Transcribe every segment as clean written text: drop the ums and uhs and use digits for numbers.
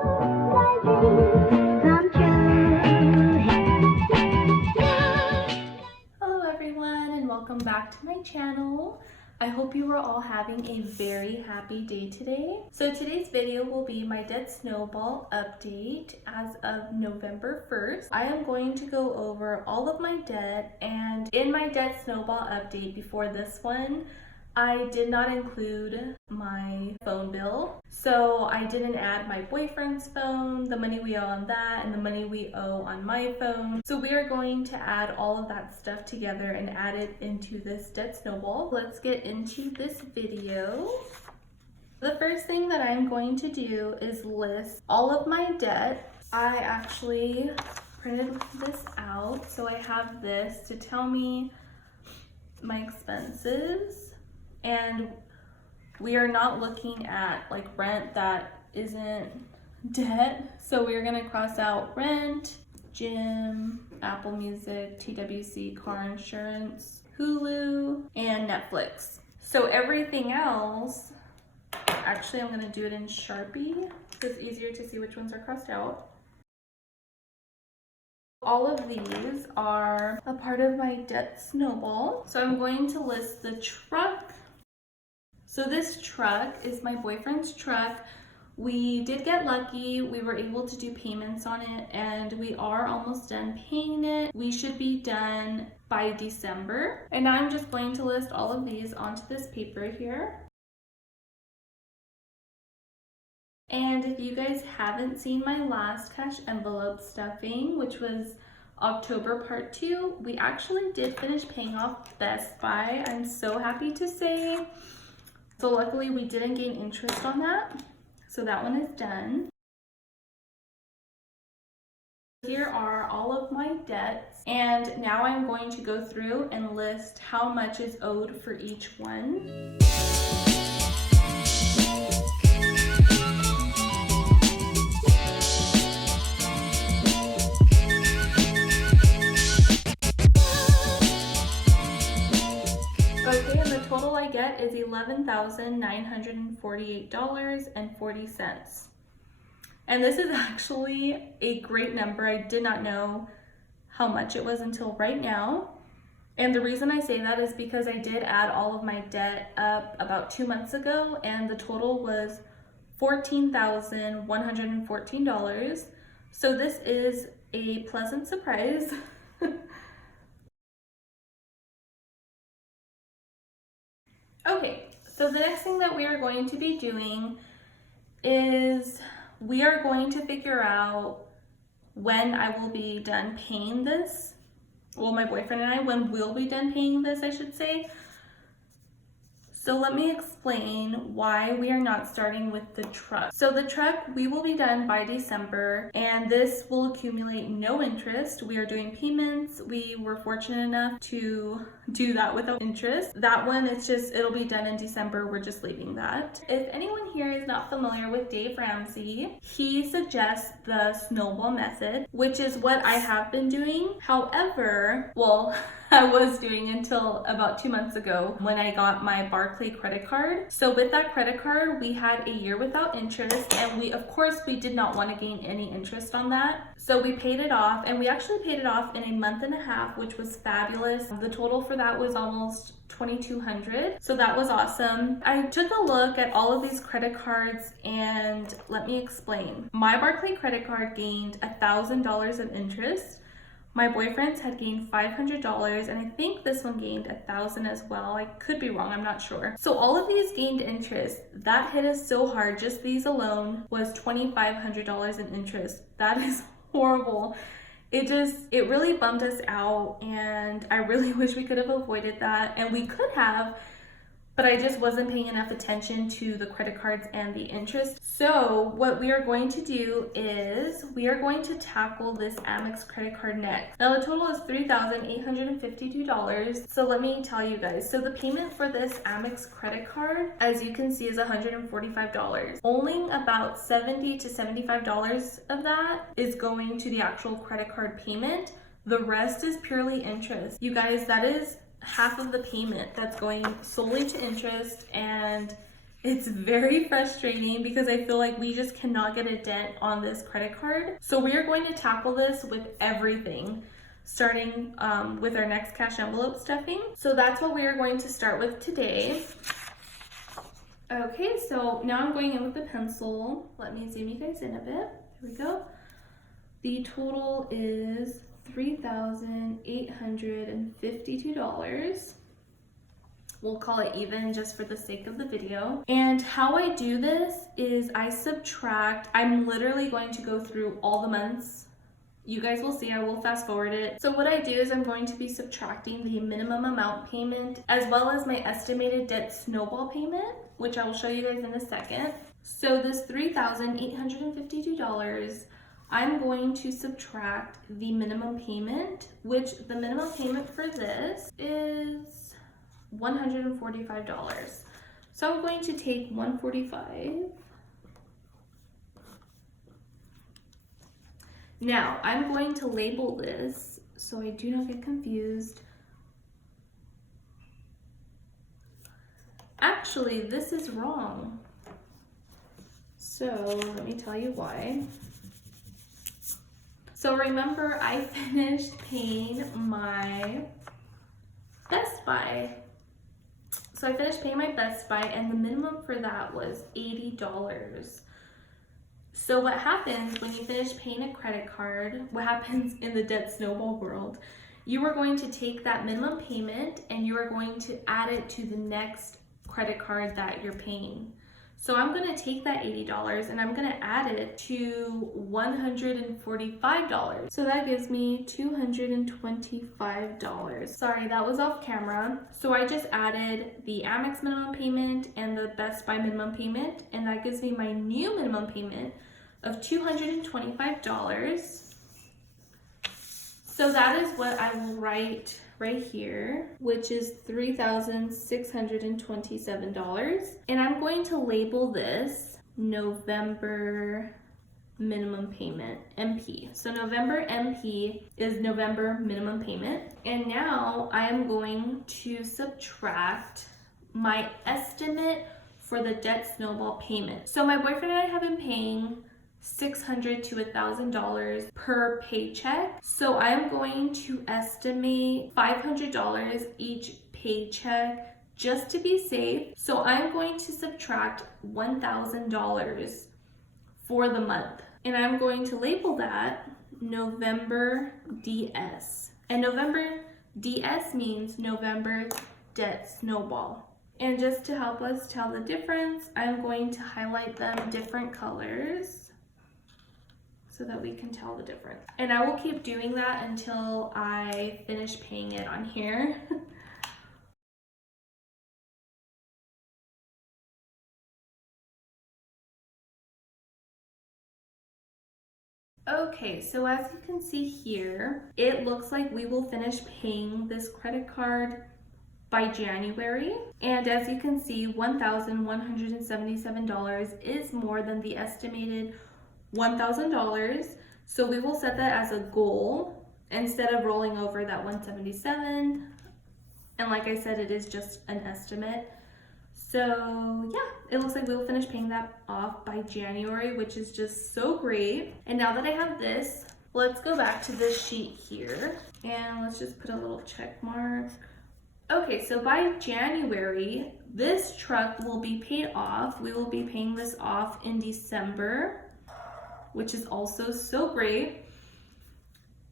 Hello everyone and welcome back to my channel. I hope you are all having a very happy day today. So today's video will be my Dead Snowball update as of November 1st. I am going to go over all of my debt, and in my Dead Snowball update before this one, I did not include my phone bill. So I didn't add my boyfriend's phone, the money we owe on that, and the money we owe on my phone. So we are going to add all of that stuff together and add it into this Dead Snowball. Let's get into this video. The first thing that I'm going to do is list all of my debt. I actually printed this out, so I have this to tell me my expenses. And we are not looking at like rent that isn't debt. So we're gonna cross out rent, gym, Apple Music, TWC, car insurance, Hulu, and Netflix. So everything else, actually I'm gonna do it in Sharpie so it's easier to see which ones are crossed out. All of these are a part of my Debt Snowball. So I'm going to list the truck. So this truck is my boyfriend's truck. We did get lucky. We were able to do payments on it and we are almost done paying it. We should be done by December. And I'm just going to list all of these onto this paper here. And if you guys haven't seen my last cash envelope stuffing, which was October part 2, we actually did finish paying off Best Buy. I'm so happy to say. So luckily we didn't gain interest on that. So that one is done. Here are all of my debts. And now I'm going to go through and list how much is owed for each one. Okay, and the total I get is $11,948.40. And this is actually a great number. I did not know how much it was until right now. And the reason I say that is because I did add all of my debt up about 2 months ago, and the total was $14,114. So this is a pleasant surprise. Okay, so the next thing that we are going to be doing is we are going to figure out when I will be done paying this. Well, my boyfriend and I, when we'll be done paying this, I should say. So let me explain why we are not starting with the truck. So the truck, we will be done by December, and this will accumulate no interest. We are doing payments. We were fortunate enough to do that without interest. That one, it'll be done in December. We're just leaving that. If anyone here is not familiar with Dave Ramsey, he suggests the snowball method, which is what I have been doing. However, well, I was doing until about 2 months ago when I got my Barclay credit card. So with that credit card, we had a year without interest, and we did not want to gain any interest on that. So we paid it off, and we actually paid it off in a month and a half, which was fabulous. The total for that was almost $2,200. So that was awesome. I took a look at all of these credit cards, and let me explain. My Barclay credit card gained $1,000 of interest. My boyfriend's had gained $500, and I think this one gained $1,000 as well. I could be wrong, I'm not sure. So all of these gained interest. That hit us so hard. Just these alone was $2,500 in interest. That is horrible. It really bummed us out, and I really wish we could have avoided that, and we could have, but I just wasn't paying enough attention to the credit cards and the interest. So what we are going to do is we are going to tackle this AMEX credit card next. Now the total is $3,852. So let me tell you guys. So the payment for this AMEX credit card, as you can see, is $145. Only about $70 to $75 of that is going to the actual credit card payment. The rest is purely interest. You guys, that is half of the payment that's going solely to interest, and It's very frustrating because I feel like we just cannot get a dent on this credit card. So we are going to tackle this with everything, starting with our next cash envelope stuffing. So that's what we are going to start with today. Okay, so now I'm going in with the pencil. Let me zoom you guys in a bit. Here we go. The total is $3,852. We'll call it even just for the sake of the video. And how I do this is I subtract. I'm literally going to go through all the months. You guys will see, I will fast forward it. So what I do is I'm going to be subtracting the minimum amount payment as well as my estimated debt snowball payment, which I will show you guys in a second. So this $3,852, I'm going to subtract the minimum payment, which the minimum payment for this is $145. So I'm going to take $145. Now I'm going to label this so I do not get confused. Actually, this is wrong. So let me tell you why. So remember, I finished paying my Best Buy. So I finished paying my Best Buy and the minimum for that was $80. So what happens when you finish paying a credit card, what happens in the debt snowball world, you are going to take that minimum payment and you are going to add it to the next credit card that you're paying. So I'm going to take that $80 and I'm going to add it to $145. So that gives me $225. Sorry, that was off camera. So I just added the AMEX minimum payment and the Best Buy minimum payment, and that gives me my new minimum payment of $225. So that is what I will write right here, which is $3,627. And I'm going to label this November minimum payment, MP. So November MP is November minimum payment. And now I am going to subtract my estimate for the debt snowball payment. So my boyfriend and I have been paying $600 to $1,000 per paycheck. So I am going to estimate $500 each paycheck just to be safe. So I'm going to subtract $1,000 for the month. And I'm going to label that November DS. And November DS means November Debt Snowball. And just to help us tell the difference, I'm going to highlight them different colors so that we can tell the difference. And I will keep doing that until I finish paying it on here. Okay, so as you can see here, it looks like we will finish paying this credit card by January. And as you can see, $1,177 is more than the estimated $1,000. So we will set that as a goal instead of rolling over that $177. And like I said, it is just an estimate. So yeah, it looks like we'll finish paying that off by January, which is just so great. And now that I have this, let's go back to this sheet here and let's just put a little check mark. Okay, so by January, this truck will be paid off. We will be paying this off in December, which is also so great.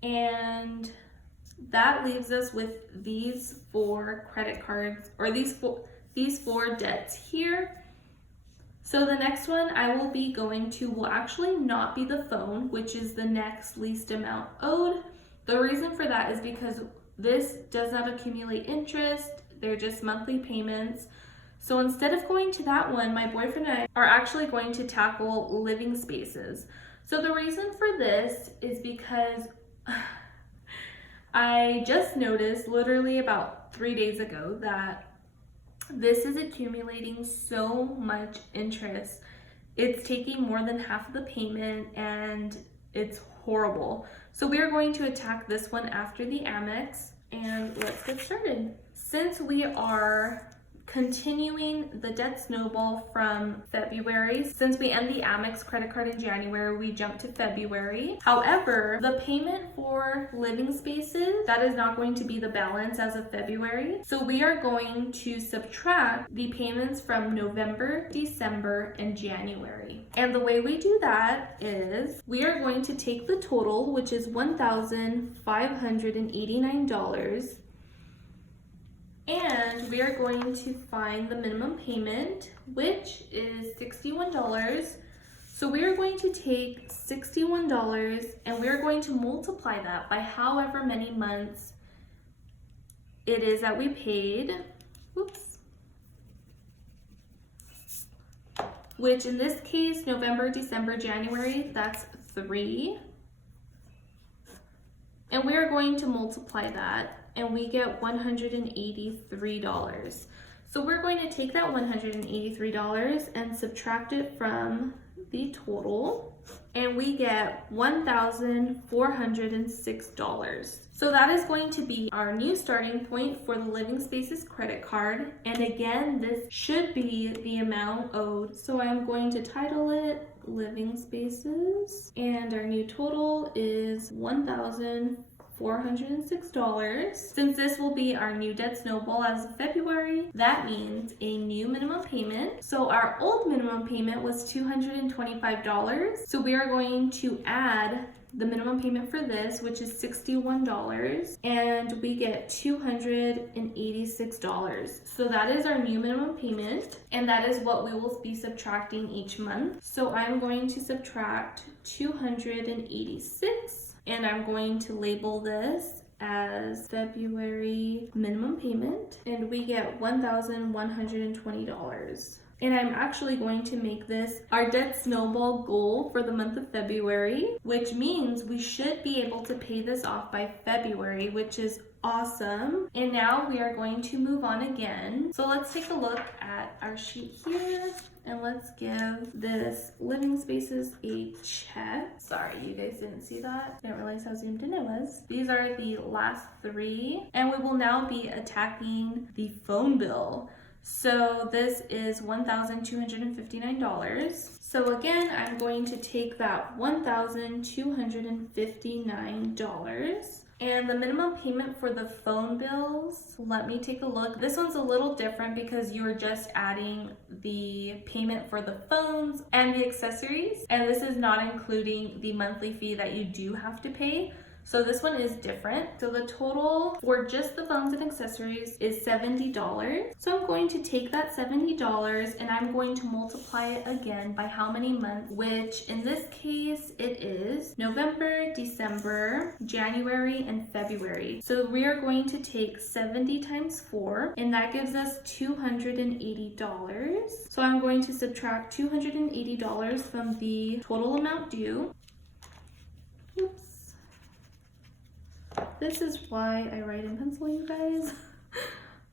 And that leaves us with these 4 credit cards, or these four debts here. So the next one I will be going to will actually not be the phone, which is the next least amount owed. The reason for that is because this does not accumulate interest. They're just monthly payments. So instead of going to that one, my boyfriend and I are actually going to tackle living spaces. So the reason for this is because I just noticed literally about 3 days ago that this is accumulating so much interest. It's taking more than half of the payment and it's horrible. So we are going to attack this one after the AMEX, and let's get started. Since we are continuing the debt snowball from February. Since we end the AMEX credit card in January, we jump to February. However, the payment for living spaces, that is not going to be the balance as of February. So we are going to subtract the payments from November, December, and January. And the way we do that is we are going to take the total, which is $1,589, and we are going to find the minimum payment, which is $61. So we are going to take $61 and we are going to multiply that by however many months it is that we paid. Oops. Which in this case, November, December, January, that's 3. And we are going to multiply that and we get $183. So we're going to take that $183 and subtract it from the total, and we get $1,406. So that is going to be our new starting point for the Living Spaces credit card. And again, this should be the amount owed. So I'm going to title it Living Spaces, and our new total is $1,406. Since this will be our new debt snowball as of February, that means a new minimum payment. So our old minimum payment was $225. So we are going to add the minimum payment for this, which is $61, and we get $286. So that is our new minimum payment, and that is what we will be subtracting each month. So I'm going to subtract 286, and I'm going to label this as February minimum payment, and we get $1,120. And I'm actually going to make this our debt snowball goal for the month of February, which means we should be able to pay this off by February, which is awesome. And now we are going to move on again. So let's take a look at our sheet here, and let's give this Living Spaces a check. Sorry, you guys didn't see that. I didn't realize how zoomed in it was. These are the last 3, and we will now be attacking the phone bill. So this is $1,259. So again, I'm going to take that $1,259. And the minimum payment for the phone bills, let me take a look. This one's a little different because you're just adding the payment for the phones and the accessories. And this is not including the monthly fee that you do have to pay. So this one is different. So the total for just the phones and accessories is $70. So I'm going to take that $70 and I'm going to multiply it again by how many months, which in this case it is November, December, January, and February. So we are going to take 70 times 4, and that gives us $280. So I'm going to subtract $280 from the total amount due. Oops. This is why I write in pencil, you guys.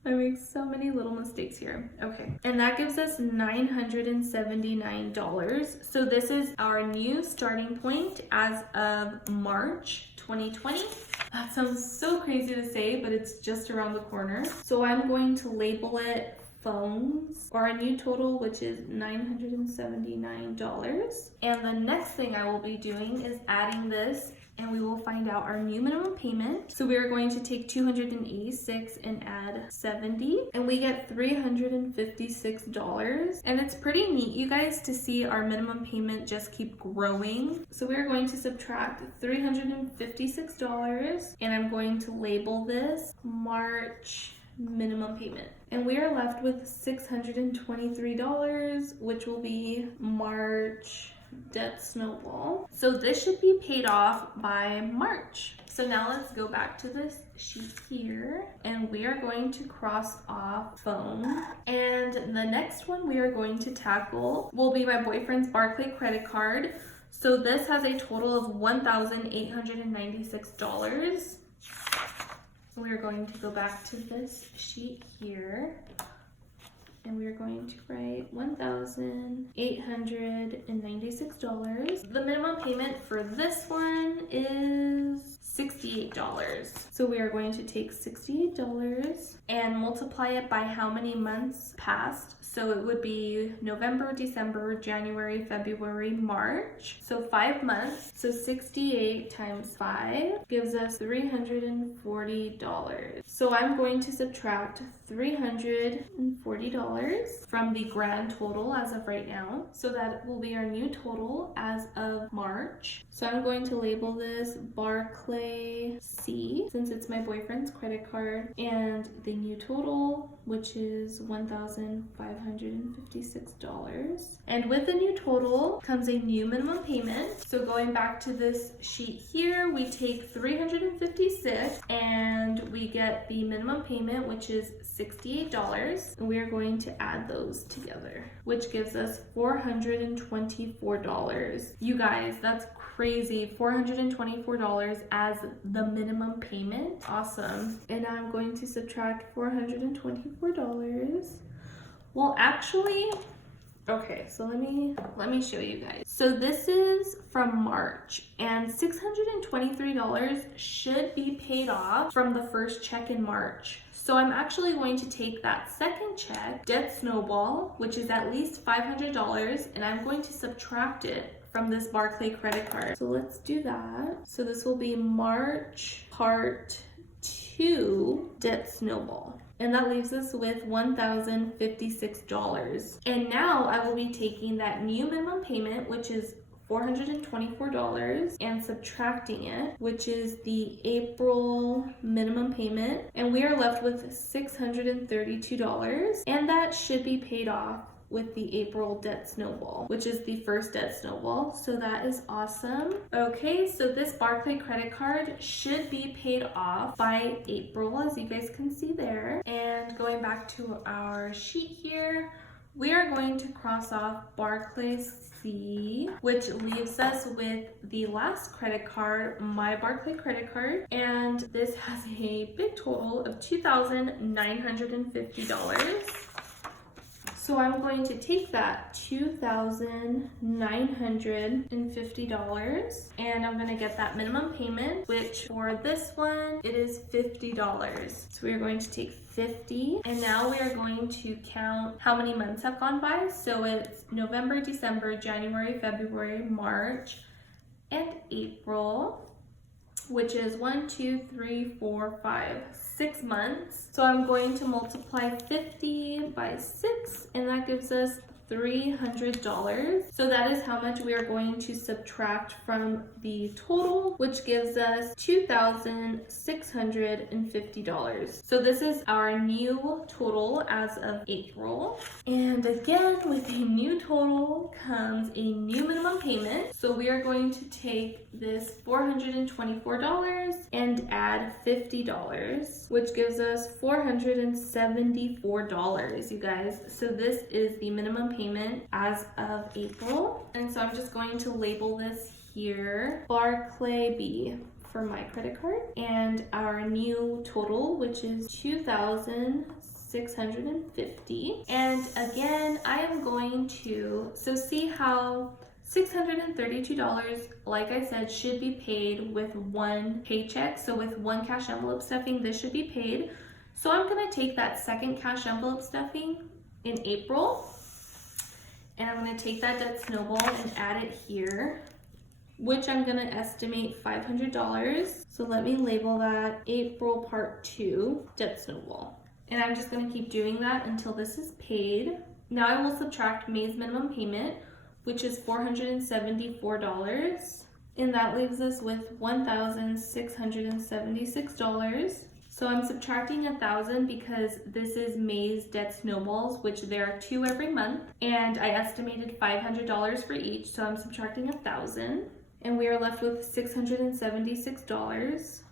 I make so many little mistakes here. Okay, and that gives us $979. So this is our new starting point as of March 2020. That sounds so crazy to say, but it's just around the corner. So I'm going to label it phones, or a new total, which is $979. And the next thing I will be doing is adding this, and we will find out our new minimum payment. So we are going to take 286 and add 70, and we get $356. And it's pretty neat, you guys, to see our minimum payment just keep growing. So we are going to subtract $356, and I'm going to label this March minimum payment. And we are left with $623, which will be March debt snowball. So this should be paid off by March. So now let's go back to this sheet here, and we are going to cross off phone. And the next one we are going to tackle will be my boyfriend's Barclay credit card. So this has a total of $1,896. We are going to go back to this sheet here, and we are going to write $1,896. The minimum payment for this one is $68. So we are going to take $68 and multiply it by how many months passed. So it would be November, December, January, February, March. So 5 months. So 68 times 5 gives us $340. So I'm going to subtract $340 from the grand total as of right now. So that will be our new total as of March. So I'm going to label this Barclay C, since it's my boyfriend's credit card, and the new total, which is $1,556. And with the new total comes a new minimum payment. So going back to this sheet here, we take $356 and we get the minimum payment, which is $68. And we are going to add those together, which gives us $424. You guys, that's crazy. $424 as the minimum payment. Awesome. And now I'm going to subtract $424. Well, actually, okay, so let me show you guys. So this is from March, and $623 should be paid off from the first check in March. So I'm actually going to take that second check, Debt Snowball, which is at least $500, and I'm going to subtract it from this Barclay credit card. So let's do that. So this will be March Part 2 Debt Snowball. And that leaves us with $1,056. And now I will be taking that new minimum payment, which is $424, and subtracting it, which is the April minimum payment. And we are left with $632. And that should be paid off with the April Debt Snowball, which is the first Debt Snowball. So that is awesome. Okay, so this Barclay credit card should be paid off by April, as you guys can see there. And going back to our sheet here, we are going to cross off Barclay C, which leaves us with the last credit card, my Barclay credit card. And this has a big total of $2,950. So I'm going to take that $2,950 and I'm going to get that minimum payment, which for this one, it is $50. So we are going to take 50, and now we are going to count how many months have gone by. So it's November, December, January, February, March, and April, which is 1, 2, 3, 4, 5, 6 months. So I'm going to multiply 50 by 6, and that gives us $300. So that is how much we are going to subtract from the total, which gives us $2,650. So this is our new total as of April. And again, with a new total comes a new minimum payment. So we are going to take this $424 and add $50, which gives us $474, you guys. So this is the minimum payment as of April. And so I'm just going to label this here Barclay B for my credit card, and our new total, which is $2,650. And again, I am going to, so see how $632, like I said, should be paid with one paycheck. So with one cash envelope stuffing, this should be paid. So I'm going to take that second cash envelope stuffing in April, and I'm going to take that Debt Snowball and add it here, which I'm going to estimate $500. So let me label that April Part 2 Debt Snowball. And I'm just going to keep doing that until this is paid. Now I will subtract May's minimum payment, which is $474. And that leaves us with $1,676. So I'm subtracting 1,000 because this is May's Debt Snowballs, which there are 2 every month. And I estimated $500 for each, so I'm subtracting 1,000. And we are left with $676.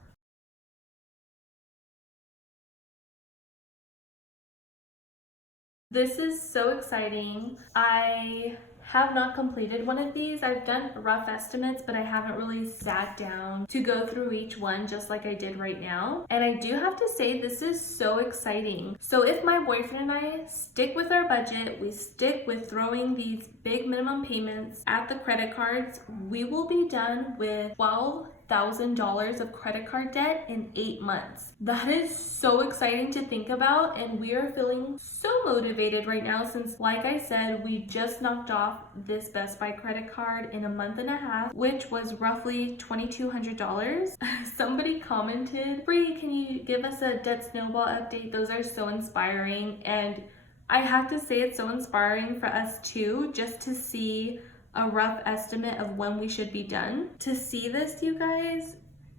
This is so exciting. I have not completed one of these. I've done rough estimates, but I haven't really sat down to go through each one just like I did right now. And I do have to say, this is so exciting. So if my boyfriend and I stick with our budget, we stick with throwing these big minimum payments at the credit cards, we will be done with $12,000 $8,000 of credit card debt in 8 months. That is so exciting to think about, and we are feeling so motivated right now since, like I said, we just knocked off this Best Buy credit card in a month and a half, which was roughly $2,200. Somebody commented, "Bri, can you give us a debt snowball update? Those are so inspiring." And I have to say it's so inspiring for us too, just to see a rough estimate of when we should be done. To see this, you guys,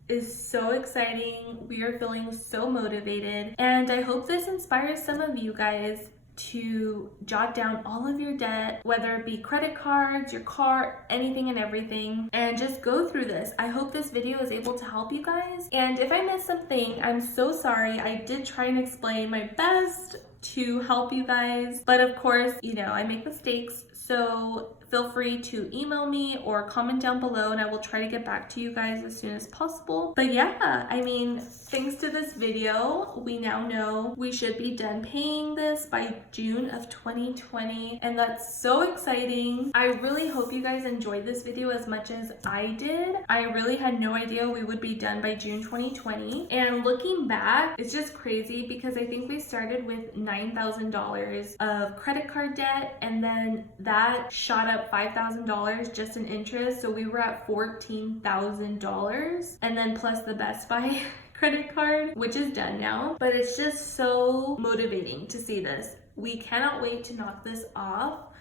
is so exciting. We are feeling so motivated, and I hope this inspires some of you guys to jot down all of your debt, whether it be credit cards, your car, anything and everything, and just go through this. I hope this video is able to help you guys, and if I missed something, I'm so sorry. I did try and explain my best to help you guys, but of course, you know, I make mistakes, so feel free to email me or comment down below, and I will try to get back to you guys as soon as possible. But yeah, I mean, thanks to this video, we now know we should be done paying this by June of 2020, and that's so exciting. I really hope you guys enjoyed this video as much as I did. I really had no idea we would be done by June 2020, and looking back, it's just crazy because I think we started with $9,000 of credit card debt, and then that shot up $5,000 just in interest, so we were at $14,000, and then plus the Best Buy credit card, which is done now. But it's just so motivating to see this. We cannot wait to knock this off,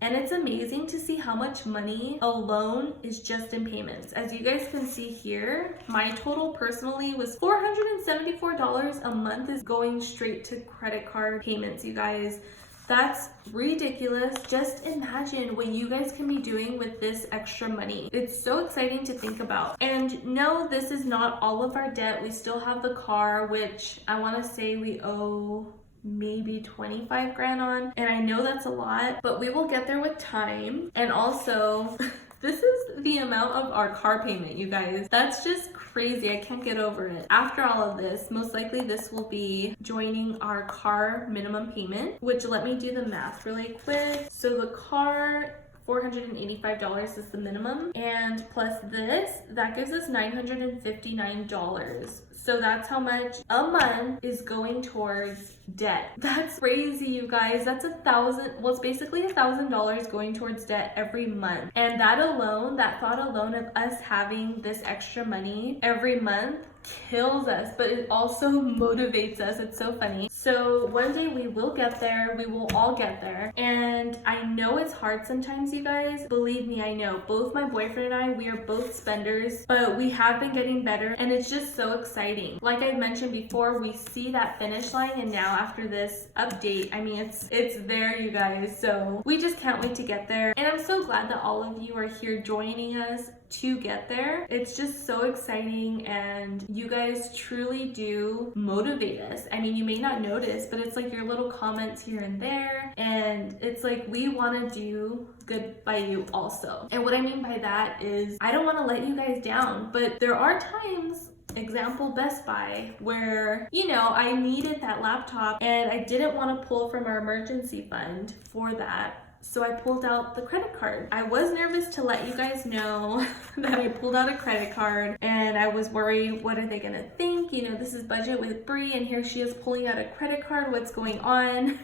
and it's amazing to see how much money alone is just in payments. As you guys can see here, my total personally was $474 a month is going straight to credit card payments, you guys. That's ridiculous. Just imagine what you guys can be doing with this extra money. It's so exciting to think about. And no, this is not all of our debt. We still have the car, which I want to say we owe maybe 25 grand on. And I know that's a lot, but we will get there with time. And also, this is the amount of our car payment, you guys. That's just crazy. I can't get over it. After all of this, most likely this will be joining our car minimum payment, which, let me do the math really quick. So the car, $485 is the minimum, and plus this, that gives us $959. So that's how much a month is going towards debt. That's crazy, you guys. That's well, it's basically $1,000 going towards debt every month. And that alone, that thought alone of us having this extra money every month kills us, but it also motivates us. It's so funny. So one day we will get there. We will all get there. And I know it's hard sometimes, you guys. Believe me, I know. Both my boyfriend and I, we are both spenders, but we have been getting better, and it's just so exciting. Like I mentioned before, we see that finish line, and now after this update, I mean, it's there, you guys. So we just can't wait to get there. And I'm so glad that all of you are here joining us to get there. It's just so exciting, and you guys truly do motivate us. I mean, you may not notice, but it's like your little comments here and there, and it's like we want to do good by you also. And what I mean by that is I don't want to let you guys down, but there are times, example Best Buy, where, you know, I needed that laptop and I didn't want to pull from our emergency fund for that. So I pulled out the credit card. I was nervous to let you guys know that I pulled out a credit card, and I was worried, what are they gonna think? You know, this is Budget with Bri, and here she is pulling out a credit card. What's going on?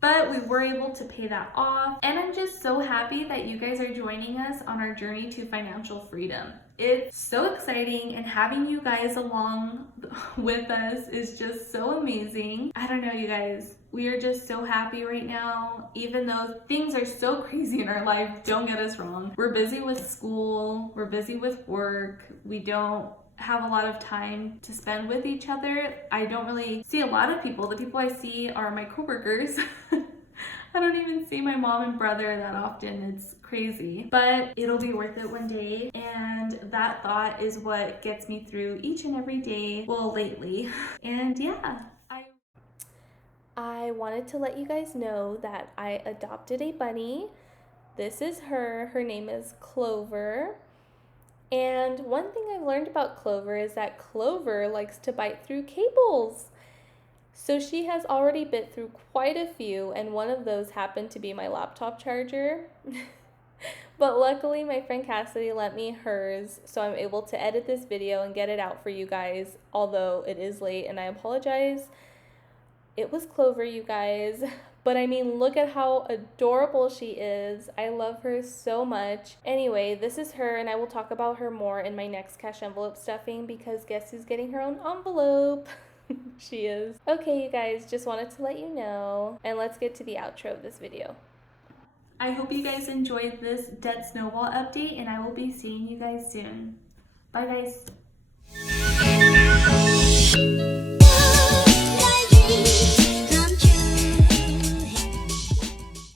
But we were able to pay that off, and I'm just so happy that you guys are joining us on our journey to financial freedom. It's so exciting, and having you guys along with us is just so amazing. I don't know, you guys. We are just so happy right now, even though things are so crazy in our life. Don't get us wrong. We're busy with school. We're busy with work. We don't have a lot of time to spend with each other. I don't really see a lot of people. The people I see are my coworkers. I don't even see my mom and brother that often. It's crazy, but it'll be worth it one day. And that thought is what gets me through each and every day, well, lately. And yeah, I wanted to let you guys know that I adopted a bunny. This is her. Her name is Clover. And one thing I've learned about Clover is that Clover likes to bite through cables. So she has already bit through quite a few, and one of those happened to be my laptop charger. But luckily my friend Cassidy lent me hers, so I'm able to edit this video and get it out for you guys, although it is late and I apologize. It was Clover, you guys. But I mean, look at how adorable she is. I love her so much. Anyway, this is her, and I will talk about her more in my next cash envelope stuffing, because guess who's getting her own envelope? She is. Okay, you guys, just wanted to let you know. And let's get to the outro of this video. I hope you guys enjoyed this Dead Snowball update, and I will be seeing you guys soon. Bye, guys.